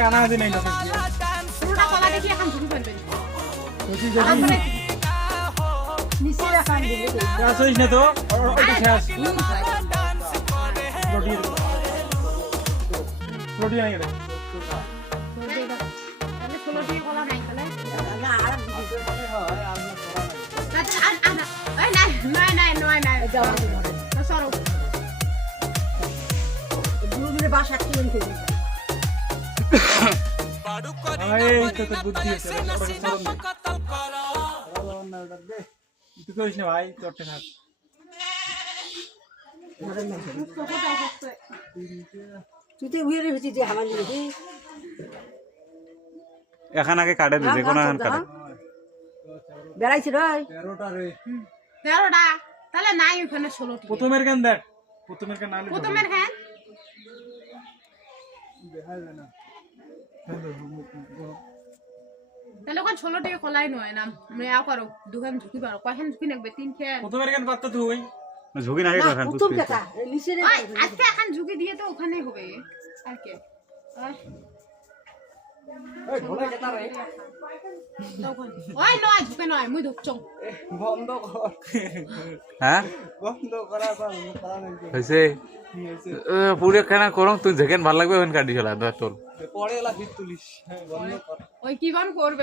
কানা আছে নাই আসিস না তো রুটি আনি রে বাসা বুদ্ধি আছে তুই করিস না ভাই তোরটা খাস এখন আগে কাটে দিছে কোন এখন কাটে বেড়াইছে রে 13টা রে 13টা তাহলে নাই ওখানে 16টি প্রথমের গান দেখ প্রথমের গান নালে প্রথমের গান দেখা যায় না তাহলে ওখানে 16টি খোলাই নয় না মেয়া করো দুখান ঝুঁকি পারো কয়খান ঝুঁকি নাকবে তিন খেন প্রথমের গান পাত্তা তুই ঝুঁকি না আগে এখন প্রথম কথা নিচে রে আজকে এখন ঝুঁকি দিয়ে তো ওখানেই হবে আর কি এই ঢোলে কেটা রে ওই নয় ঝুঁকে নয় মুই ধরছং বন্ধ কর হ্যাঁ বন্ধ করা করা নাই হইছে পুরো খানা করং তুই যেখানে ভালো লাগবে ওখানে কাটি চলা তোর পরে এলা ভিত তুলিস বন্ধ কর ওই কি বান করবে